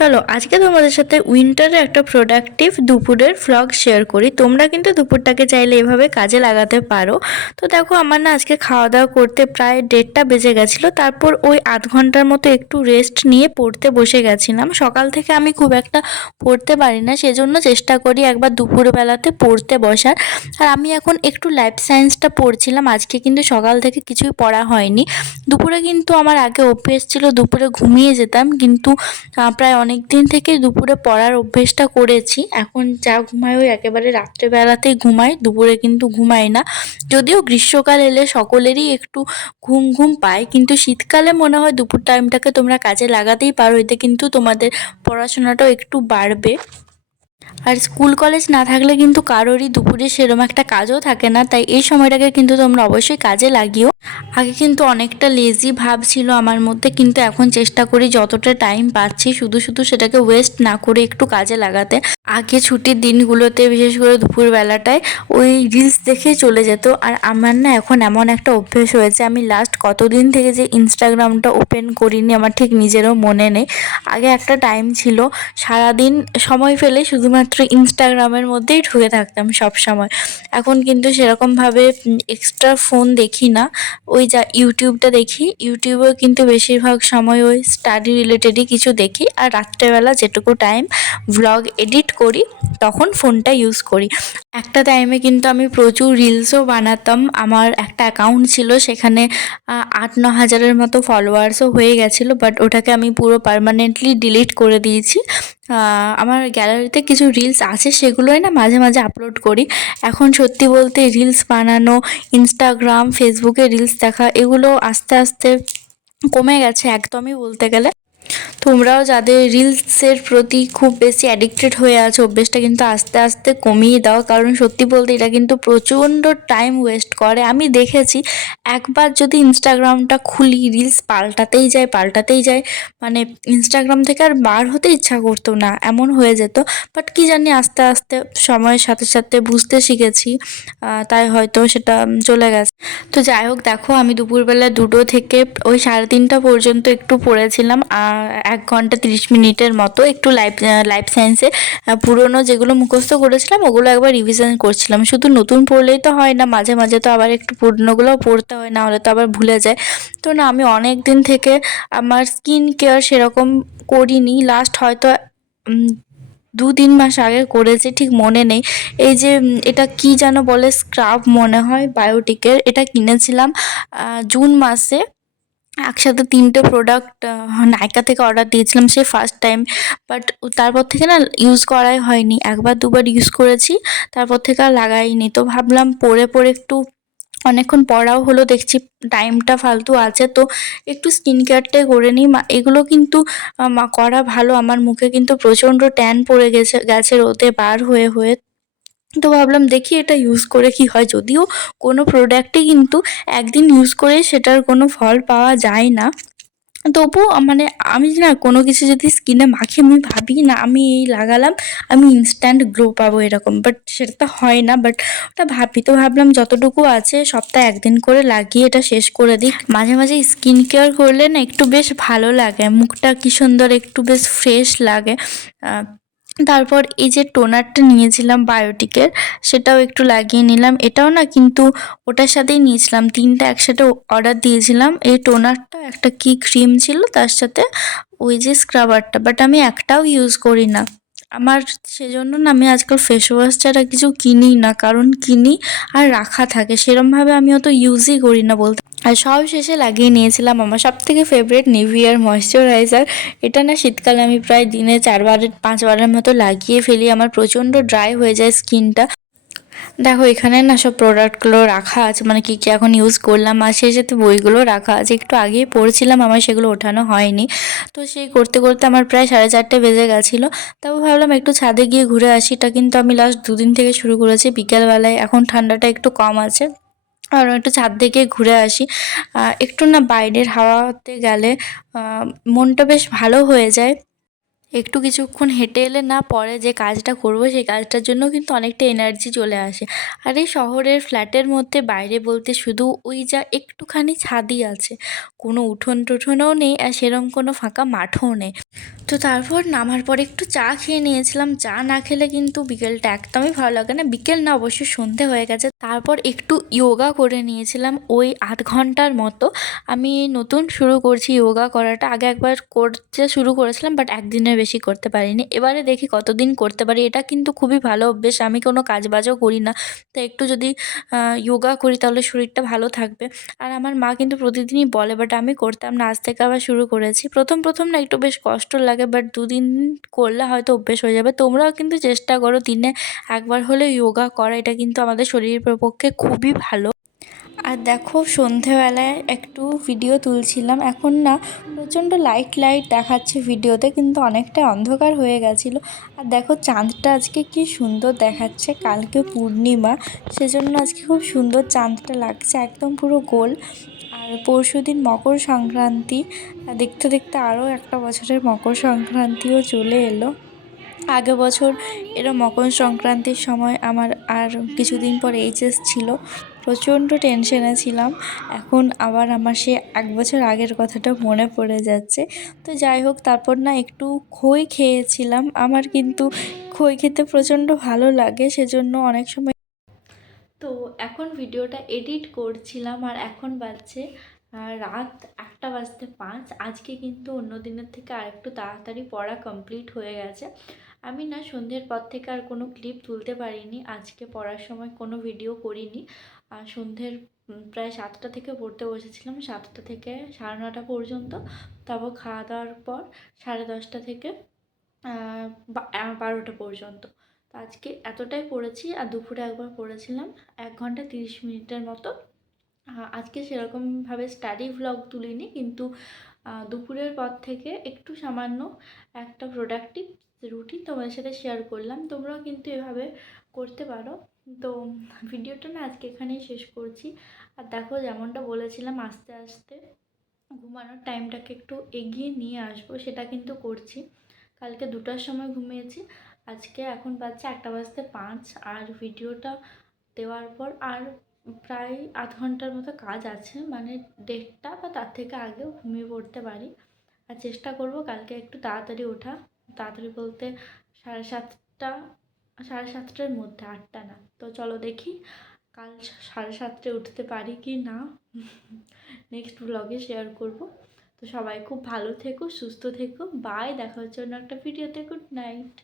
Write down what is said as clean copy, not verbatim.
চলো আজকে তোমাদের সাথে উইন্টারে একটা প্রোডাক্টিভ দুপুরের ভ্লগ শেয়ার করি। তোমরা কিন্তু দুপুরটাকে চাইলে এভাবে কাজে লাগাতে পারো। তো দেখো আমার না আজকে খাওয়া দাওয়া করতে প্রায় 1:30টা বেজে গেছিলো। তারপর ওই আধ ঘন্টার মতো একটু রেস্ট নিয়ে পড়তে বসে গেছিলাম। সকাল থেকে আমি খুব একটা পড়তে পারি না, সেজন্য চেষ্টা করি একবার দুপুরবেলাতে পড়তে বসার। আর আমি এখন একটু লাইফ সায়েন্সটা পড়ছিলাম। আজকে কিন্তু সকাল থেকে কিছুই পড়া হয়নি। দুপুরে কিন্তু আমার আগে অভ্যেস ছিল দুপুরে ঘুমিয়ে যেতাম, কিন্তু প্রায় অনেক দিন থেকে দুপুরে পড়ার অভ্যেসটা করেছি। এখন যা ঘুমাই ওই একেবারে রাত্রেবেলাতেই ঘুমাই, দুপুরে কিন্তু ঘুমাই না। যদিও গ্রীষ্মকাল এলে সকলেরই একটু ঘুম ঘুম পায়, কিন্তু শীতকালে মনে হয় দুপুর টাইমটাকে তোমরা কাজে লাগাতেই পারো, এতে কিন্তু তোমাদের পড়াশোনাটাও একটু বাড়বে। আর স্কুল কলেজ না থাকলে কিন্তু কারোরই দুপুরে সেরকম একটা কাজও থাকে না, তাই এই সময়টাকে কিন্তু তোমরা অবশ্যই কাজে লাগিও। আগে কিন্তু অনেকটা লেজি ভাব ছিল আমার মধ্যে, কিন্তু এখন চেষ্টা করি যতটা টাইম পাচ্ছি শুধু শুধু সেটাকে ওয়েস্ট না করে একটু কাজে লাগাতে। আগে ছুটির দিনগুলোতে বিশেষ করে দুপুরবেলাটায় ওই রিলস দেখে চলে যেত। আর আমার না এখন এমন একটা অভ্যেস হয়েছে, আমি লাস্ট কতদিন থেকে যে ইনস্টাগ্রামটা ওপেন করিনি আমার ঠিক নিজেরও মনে নেই। আগে একটা টাইম ছিল সারাদিন সময় পেলে শুধুমাত্র ইনস্টাগ্রামের মধ্যেই ঢুকে থাকতাম সব সময়। এখন কিন্তু সেরকমভাবে এক্সট্রা ফোন দেখি না, ওই যা ইউটিউবটা দেখি, ইউটিউবেও কিন্তু বেশিরভাগ সময় ওই স্টাডি রিলেটেডই কিছু দেখি। আর রাত্রেবেলা যেটুকু টাইম ভ্লগ এডিট করি তখন ফোনটা ইউজ করি। একটা টাইমে কিন্তু আমি প্রচুর রিলসও বানাতাম। আমার একটা অ্যাকাউন্ট ছিল, সেখানে 8-9 হাজারের মতো ফলোয়ার্সও হয়ে গেছিলো, বাট ওটাকে আমি পুরো পার্মানেন্টলি ডিলিট করে দিয়েছি। আমার গ্যালারিতে কিছু রিলস আছে, সেগুলোই না মাঝে মাঝে আপলোড করি। এখন সত্যি বলতে রিলস বানানো, ইনস্টাগ্রাম ফেসবুকে রিলস দেখা, এগুলো আস্তে আস্তে কমে গেছে একদমই বলতে গেলে। তোমরাও যাদের রিলসের প্রতি খুব বেশি অ্যাডিক্টেড হয়ে আছো, অভ্যেসটা কিন্তু আস্তে আস্তে কমিয়ে দাও, কারণ সত্যি বলতে এটা কিন্তু প্রচণ্ড টাইম ওয়েস্ট করে। আমি দেখেছি একবার যদি ইনস্টাগ্রামটা খুলি রিলস পাল্টাতেই যায়, মানে ইনস্টাগ্রাম থেকে আর বার হতে ইচ্ছা করতো না, এমন হয়ে যেত। বাট কি জানি আস্তে আস্তে সময়ের সাথে সাথে বুঝতে শিখেছি, তাই হয়তো সেটা চলে গেছে। তো যাই হোক, দেখো আমি দুপুরবেলা 2টো থেকে ওই 3:30টা পর্যন্ত একটু পড়েছিলাম, 1 ঘন্টা 30 মিনিটের মতো একটু লাইফ সায়েন্সে পুরনো যেগুলো মুখস্থ করেছিলাম ওগুলো একবার রিভিশন করছিলাম। শুধু নতুন পড়লেই তো হয় না, মাঝে মাঝে তো আবার একটু পুরনোগুলোও পড়তে হয়, না হলে তো আবার ভুলে যায়। তো না, আমি অনেক দিন থেকে আমার স্কিন কেয়ার সেরকম করিনি, লাস্ট হয়তো 2-3 মাস আগে করেছি, ঠিক মনে নেই। এই যে এটা কি যেন বলে, স্ক্রাব মনে হয় বায়োটিকের, এটা কিনেছিলাম জুন মাসে। একসাথে 3টে প্রোডাক্ট নাইকা থেকে অর্ডার দিয়েছিলাম সে ফার্স্ট টাইম। বাট তারপর থেকে না ইউজ করাই হয়নি, একবার দুবার ইউজ করেছি, তারপর থেকে আর লাগাইনি। তো ভাবলাম পরে পরে একটু অনেকক্ষণ পড়াও হলো, দেখছি টাইমটা ফালতু আছে, তো একটু স্কিন কেয়ারটাই করে নিই। এগুলো কিন্তু করা ভালো। আমার মুখে কিন্তু প্রচণ্ড ট্যান পড়ে গেছে রোদে বার হয়ে হয়ে। তো ভাবলাম দেখি এটা ইউজ করে কি হয়। যদিও কোনো প্রোডাক্টই কিন্তু একদিন ইউজ করে সেটার কোনো ফল পাওয়া যায় না, তবুও মানে আমি না কোনো কিছু যদি স্কিনে মাখি আমি ভাবি না আমি এই লাগালাম আমি ইনস্ট্যান্ট গ্লো পাবো এরকম, বাট সেটা তো হয় না। বাট ওটা ভাবি, তো ভাবলাম যতটুকু আছে সপ্তাহে একদিন করে লাগিয়ে এটা শেষ করে দিই। মাঝে মাঝে স্কিন কেয়ার করলে না একটু বেশ ভালো লাগে, মুখটা কি সুন্দর একটু বেশ ফ্রেশ লাগে। তারপর এই যে টোনারটা নিয়েছিলাম বায়োটিকের, সেটাও একটু লাগিয়ে নিলাম। এটাও না কিন্তু ওটার সাথেই নিয়েছিলাম, 3টা একসাথে অর্ডার দিয়েছিলাম। এই টোনারটা, একটা কি ক্রিম ছিল, তার সাথে ওই যে স্ক্রাবারটা, বাট আমি একটাও ইউজ করি না। আমার সেজন্য না আমি আজকাল ফেস ওয়াশ ছাড়া কিছু কিনি না, কারণ কিনি আর রাখা থাকে, সেরমভাবে আমি অত ইউজই করি না বলতে। আর সব শেষে লাগিয়ে নিয়েছিলাম আমার সবথেকে ফেভারিট নিভিয়ার ময়েশ্চারাইজার। এটা না শীতকালে আমি প্রায় দিনে 4-5বারের মতো লাগিয়ে ফেলি, আমার প্রচণ্ড ড্রাই হয়ে যায় স্কিনটা। দেখো এখানে না সব প্রোডাক্টগুলো রাখা আছে, মানে কী কী এখন ইউজ করলাম, আর সেই সাথে বইগুলো রাখা আছে। একটু আগেই পড়ছিলাম, আমার সেগুলো ওঠানো হয়নি। তো সেই করতে করতে আমার প্রায় 4:30 বেজে গেছিলো। তারপর ভাবলাম একটু ছাদে গিয়ে ঘুরে আসি। এটা কিন্তু আমি লাস্ট 2 দিন থেকে শুরু করেছি বিকেলবেলায়, এখন ঠান্ডাটা একটু কম আছে, আর একটু ছাদ থেকে ঘুরে আসি। একটু না বাইরের হাওয়াতে গেলে মনটা বেশ ভালো হয়ে যায়। একটু কিছুক্ষণ হেঁটে এলে না পরে যে কাজটা করব সেই কাজটার জন্য কিন্তু অনেকটা এনার্জি চলে আসে। আর এই শহরের ফ্ল্যাটের মধ্যে বাইরে বলতে শুধু ওই যা একটুখানি ছাদই আছে, কোনো উঠোন টুঠোনও নেই আর সেরকম কোনো ফাঁকা মাঠও নেই। তো তারপর নামার পরে একটু চা খেয়ে নিয়েছিলাম। চা না খেলে কিন্তু বিকেলটা একদমই ভালো লাগে না, বিকেল না অবশ্যই সন্ধে হয়ে গেছে। তারপর একটু যোগা করে নিয়েছিলাম ওই ৮ ঘন্টার মতো। আমি নতুন শুরু করছি যোগা করাটা, আগে একবার করতে শুরু করেছিলাম বাট একদিনের বেশি করতে পারিনি। এবারে দেখি কতদিন করতে পারি। এটা কিন্তু খুবই ভালো অভ্যেস, আমি কোনো কাজবাজও করি না, তো একটু যদি যোগা করি তাহলে শরীরটা ভালো থাকবে। আর আমার মা কিন্তু প্রতিদিনই বলে, বাট আমি করতাম না, আজ থেকে আবার শুরু করেছি। প্রথম প্রথম না একটু বেশ কষ্ট লাগে, বাট 2 দিন করলে হয়তো অভ্যেস হয়ে যাবে। তোমরাও কিন্তু চেষ্টা করো দিনে একবার হলেও যোগা করা, এটা কিন্তু আমাদের শরীরের পক্ষে খুবই ভালো। আর দেখো সন্ধেবেলায় একটু ভিডিও তুলছিলাম, এখন না প্রচণ্ড লাইট লাইট দেখাচ্ছে ভিডিওতে, কিন্তু অনেকটা অন্ধকার হয়ে গেছিলো। আর দেখো চাঁদটা আজকে কি সুন্দর দেখাচ্ছে, কালকে পূর্ণিমা, সেজন্য আজকে খুব সুন্দর চাঁদটা লাগছে, একদম পুরো গোল। আর পরশুদিন মকর সংক্রান্তি, আর দেখতে দেখতে আরও একটা বছরের মকর সংক্রান্তিও চলে এলো। আগের বছর এরম মকর সংক্রান্তির সময় আমার আর কিছুদিন পর এইচএস ছিল, প্রচণ্ড টেনশনে ছিলাম। এখন আবার আমার সে 1 বছর আগের কথাটা মনে পড়ে যাচ্ছে। তো যাই হোক, তারপর না একটু খই খেয়েছিলাম, আমার কিন্তু খই খেতে প্রচণ্ড ভালো লাগে, সেজন্য অনেক সময়। তো এখন ভিডিওটা এডিট করছিলাম আর এখন বাজছে রাত 1:05। আজকে কিন্তু অন্য দিনের থেকে আরেকটু তাড়াতাড়ি পড়া কমপ্লিট হয়ে গেছে। আমি না সন্ধ্যের পর থেকে আর কোনো ক্লিপ তুলতে পারিনি, আজকে পড়ার সময় কোনো ভিডিও করিনি। সন্ধ্যের প্রায় 7টা থেকে পড়তে বসেছিলাম, 7টা থেকে 9:30 পর্যন্ত। তারপর খাওয়া দাওয়ার পর 10:30 থেকে 12টা পর্যন্ত। তো আজকে এতটাই পড়েছি, আর দুপুরে একবার পড়েছিলাম 1 ঘন্টা 30 মিনিটের মতো। আজকে সেরকমভাবে স্টাডি ভ্লগ তুলিনি, কিন্তু দুপুরের পর থেকে একটু সামান্য একটা প্রোডাক্টিভ রুটিন তোমাদের সাথে শেয়ার করলাম। তোমরাও কিন্তু এভাবে করতে পারো। তো ভিডিওটা না আজকে এখানেই শেষ করছি। আর দেখো যেমনটা বলেছিলাম আস্তে আস্তে ঘুমানোর টাইমটাকে একটু এগিয়ে নিয়ে আসবো, সেটা কিন্তু করছি। কালকে 2টার সময় ঘুমিয়েছি, আজকে এখন বাজছে 1:05। আর ভিডিওটা দেওয়ার পর আর প্রায় 8 ঘন্টার মতো কাজ আছে, মানে 1:30 বা তার থেকে আগেও ঘুমিয়ে পড়তে পারি। আর চেষ্টা করব কালকে একটু তাড়াতাড়ি ওঠা, তাড়াতাড়ি বলতে 7:30, 7:30টার মধ্যে, 8টা না। তো চলো দেখি কাল 7:30টায় উঠতে পারি কি না, নেক্সট ব্লগে শেয়ার করব। তো সবাই খুব ভালো থেকো, সুস্থ থেকো, বাই, দেখা হচ্ছে অন্য একটা ভিডিওতে। Good night.